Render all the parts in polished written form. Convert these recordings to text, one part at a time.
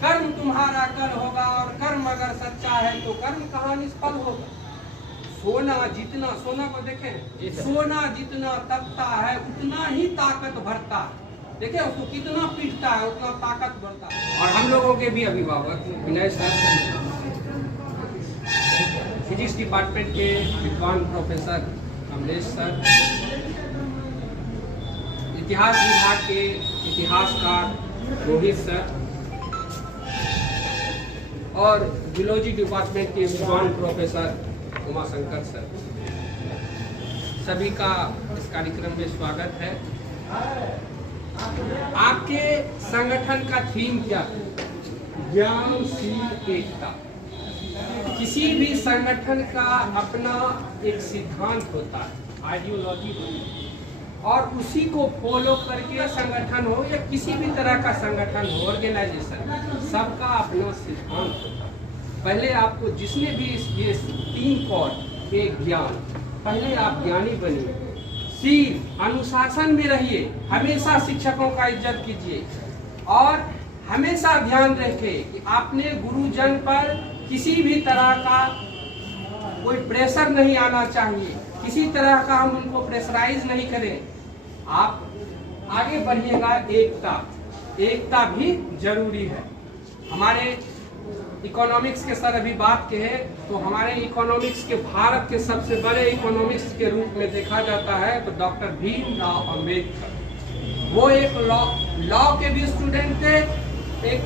कर्म तुम्हारा कल होगा और कर्म अगर सच्चा है तो कर्म कहाँ निष्फल होगा। सोना जितना, सोना को देखें, सोना जितना तपता है उतना ही ताकत भरता है। देखिए उसको कितना पीटता है उतना ताकत बढ़ता है। और हम लोगों के भी अभिभावक विनय सर, फिजिक्स डिपार्टमेंट के विद्वान प्रोफेसर कमलेश सर, इतिहास विभाग के इतिहासकार रोहित सर और जूलॉजी डिपार्टमेंट के विद्वान प्रोफेसर उमाशंकर सर, सभी का इस कार्यक्रम में स्वागत है। आपके संगठन का थीम क्या है? ज्ञानशील एकता। किसी भी संगठन का अपना एक सिद्धांत होता है, आइडियोलॉजी होती है, और उसी को फॉलो करके संगठन हो या किसी भी तरह का संगठन हो, ऑर्गेनाइजेशन, सबका अपना सिद्धांत होता है। पहले आपको जिसने भी ये 3 कॉर्ड, एक ज्ञान, पहले आप ज्ञानी बनिए। शील, अनुशासन में रहिए, हमेशा शिक्षकों का इज्जत कीजिए और हमेशा ध्यान रखें कि आपने गुरुजन पर किसी भी तरह का कोई प्रेशर नहीं आना चाहिए, किसी तरह का हम उनको प्रेशराइज नहीं करें। आप आगे बढ़िएगा। एकता, एकता भी जरूरी है। हमारे इकोनॉमिक्स के सर अभी बात कहे तो हमारे इकोनॉमिक्स के, भारत के सबसे बड़े इकोनॉमिक्स के रूप में देखा जाता है तो डॉक्टर भीमराव अंबेडकर। वो एक लॉ के भी स्टूडेंट थे, एक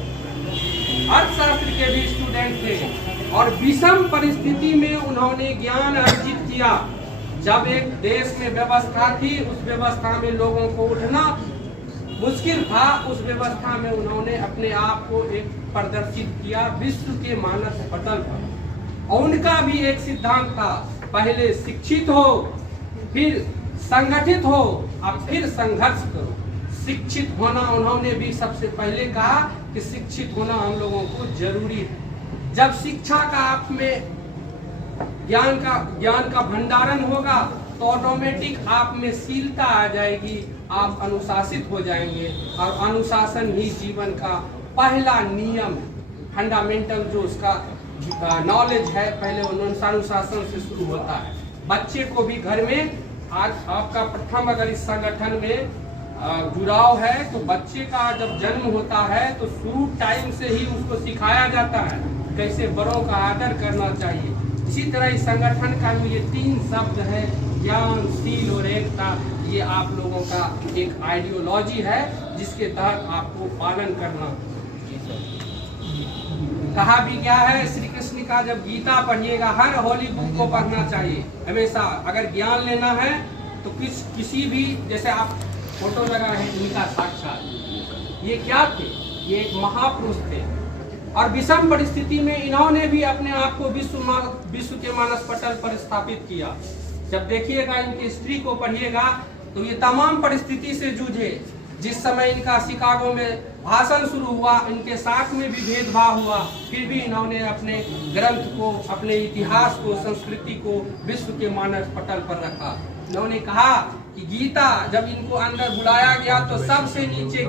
अर्थशास्त्र के भी स्टूडेंट थे और विषम परिस्थिति में उन्होंने ज्ञान अर्जित किया। जब एक देश में व्यवस्था थी, उस व्यवस्था में लोगों को उठना मुश्किल था, उस व्यवस्था में उन्होंने अपने आप को एक प्रदर्शित किया विश्व के मानस पटल पर। और उनका भी एक सिद्धांत था, पहले शिक्षित हो, फिर संगठित हो और फिर संघर्ष करो। शिक्षित होना उन्होंने भी सबसे पहले कहा कि शिक्षित होना हम लोगों को जरूरी है। जब शिक्षा का आप में ज्ञान का भंडारण होगा तो ऑटोमेटिक आप में शीलता आ जाएगी, आप अनुशासित हो जाएंगे और अनुशासन ही जीवन का पहला नियम, फंडामेंटल जो उसका नॉलेज है, पहले अनुशासन से शुरू होता है। बच्चे को भी घर में, आज आपका प्रथम अगर इस संगठन में जुड़ाव है तो बच्चे का जब जन्म होता है तो शुरू टाइम से ही उसको सिखाया जाता है कैसे बड़ों का आदर करना चाहिए। इसी तरह इस संगठन का जो ये 3 शब्द है, ज्ञान, शील और एकता, ये आप लोगों का एक आइडियोलॉजी है जिसके तहत आपको पालन करना। कहा भी क्या है श्री कृष्ण का, जब गीता पढ़िएगा हर होली बुक को पढ़ना चाहिए हमेशा। अगर ज्ञान लेना है तो किसी भी, जैसे आप फोटो लगा है इनका साक्षात, ये क्या थे? ये एक महापुरुष थे और विषम परिस्थिति में इन्होंने भी अपने आप को विश्व के मानस पटल पर स्थापित किया। जब देखिएगा इनकी हिस्ट्री को पढ़िएगा तो ये तमाम परिस्थिति से जूझे। जिस समय इनका शिकागो में भाषण शुरू हुआ, इनके साथ में भी भेदभाव हुआ, फिर भी इन्होंने अपने ग्रंथ को, अपने इतिहास को, संस्कृति को विश्व के मानस पटल पर रखा। इन्होंने कहा कि गीता, जब इनको अंदर बुलाया गया तो सबसे नीचे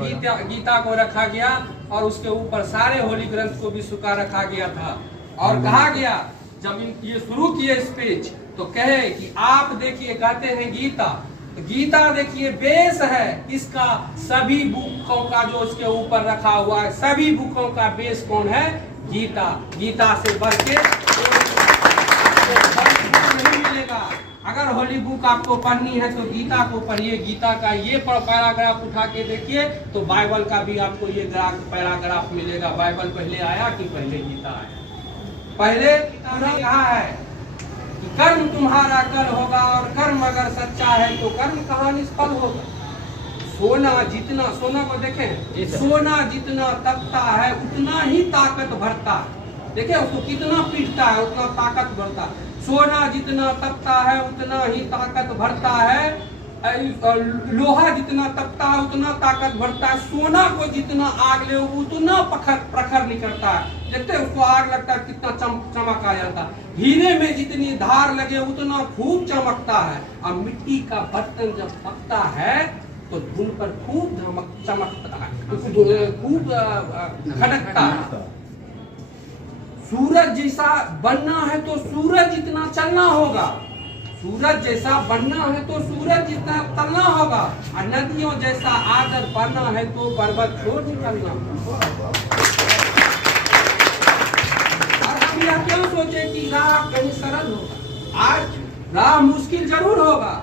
गीता को रखा गया और उसके ऊपर सारे होली ग्रंथ को विश्व का रखा गया था। और कहा गया, जब ये शुरू किए स्पीच तो कहे कि आप देखिए, कहते हैं गीता, तो गीता देखिए बेस है इसका, सभी बुकों का जो उसके ऊपर रखा हुआ है, सभी बुकों का बेस कौन है? गीता। गीता से बढ़ के नहीं मिलेगा। अगर होली बुक आपको पढ़नी है तो गीता को पढ़िए। गीता का ये पैराग्राफ उठा के देखिए तो बाइबल का भी आपको ये पैराग्राफ मिलेगा। बाइबल पहले आया कि पहले गीता आया? पहले कहा है कि कर्म तुम्हारा कल होगा और कर्म अगर सच्चा है तो कर्म कहाँ निष्फल होगा। सोना जितना, सोना को देखें, सोना जितना तपता है उतना ही ताकत भरता है। देखिए उसको कितना पीटता है उतना ताकत बढ़ता है। सोना जितना तपता है उतना ही ताकत भरता है। लोहा जितना तपता है उतना ताकत बढ़ता है। सोना को जितना आग ले उतना प्रखर निकलता है। देखते उसको आग लगता है कितना चमक आ जाता है। हीरे में जितनी धार लगे उतना खूब चमकता है। और मिट्टी का बर्तन जब पकता है तो धुन पर खूब चमकता है, खूब खड़कता है। सूरज जैसा बनना है तो सूरज जितना चलना होगा, सूरज जैसा बनना है तो सूरज जितना तलना होगा, और नदियों जैसा आदर पाना है तो पर्वत छोड़ निकलना होगा। और हम यह क्यों सोचे कि राह कहीं सरल होगा। आज राह मुश्किल जरूर होगा,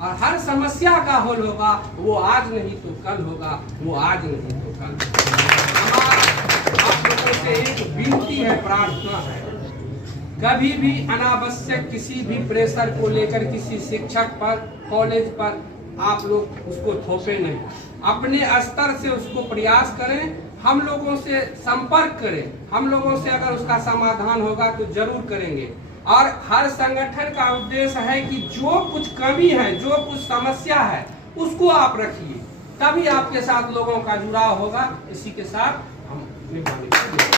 और हर समस्या का हल होगा, वो आज नहीं तो कल होगा, वो आज नहीं तो कल। आप लोगों से एक विनती है, प्रार्थना है, कभी भी अनावश्यक किसी भी प्रेशर को लेकर किसी शिक्षक पर, कॉलेज पर आप लोग उसको थोपे नहीं। अपने स्तर से उसको प्रयास करें, हम लोगों से संपर्क करें, हम लोगों से अगर उसका समाधान होगा तो जरूर करेंगे। और हर संगठन का उद्देश्य है कि जो कुछ कमी है, जो कुछ समस्या है, उसको आप रखिए, तभी आपके साथ लोगों का जुड़ाव होगा। इसी के साथ हम